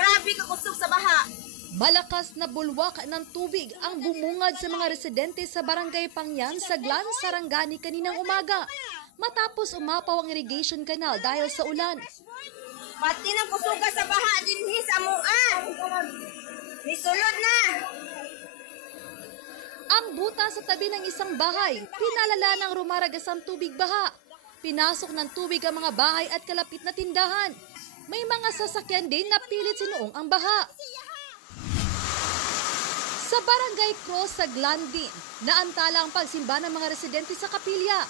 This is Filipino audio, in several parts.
Grabe ka kusog sa baha. Malakas na bulwak ng tubig ang bumungad sa mga residente sa barangay Pangyan, Saglan, Sarangani kaninang umaga. Matapos umapaw ang irrigation canal dahil sa ulan. Pati ng kusuga sa baha dinhi sa amuan. Nisulod na. Ang buta sa tabi ng isang bahay, pinalala ng rumaragasang tubig baha. Pinasok ng tubig ang mga bahay at kalapit na tindahan. May mga sasakyan din na pilit sinuong ang baha. Sa Barangay Cross, Saglan din, naantala ang pagsimba ng mga residente sa kapilya.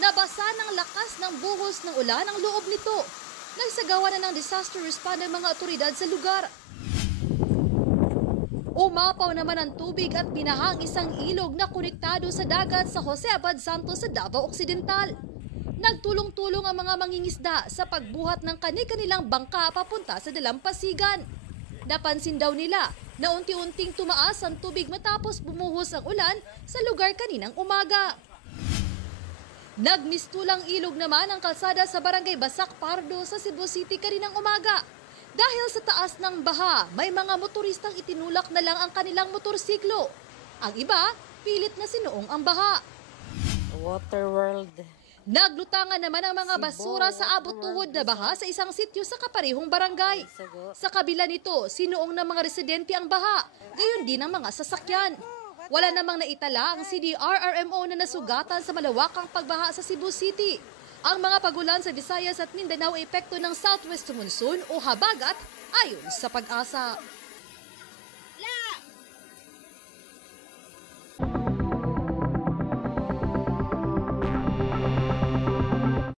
Nabasa ng lakas ng buhos ng ulan ang loob nito. Nagsagawa na ng disaster response ng mga otoridad sa lugar. Umapaw naman ang tubig at binahang isang ilog na konektado sa dagat sa Jose Abad Santos sa Davao Occidental. Nagtulong-tulong ang mga mangingisda sa pagbuhat ng kani-kanilang bangka papunta sa dalampasigan. Napansin daw nila na unti-unting tumaas ang tubig matapos bumuhos ang ulan sa lugar kaninang umaga. Nagmistulang ilog naman ang kalsada sa Barangay Basak Pardo sa Cebu City kaninang umaga. Dahil sa taas ng baha, may mga motoristang itinulak na lang ang kanilang motorsiklo. Ang iba, pilit na sinuong ang baha. Water World. Naglutangan naman ang mga basura sa abot-tuhod na baha sa isang sityo sa kaparehong barangay. Sa kabila nito, sinuong ng mga residente ang baha, gayon din ang mga sasakyan. Wala namang naitala ang CDR-RMO na nasugatan sa malawakang pagbaha sa Cebu City. Ang mga pagulan sa Visayas at Mindanao ay epekto ng southwest monsoon o habagat ayon sa Pag-asa.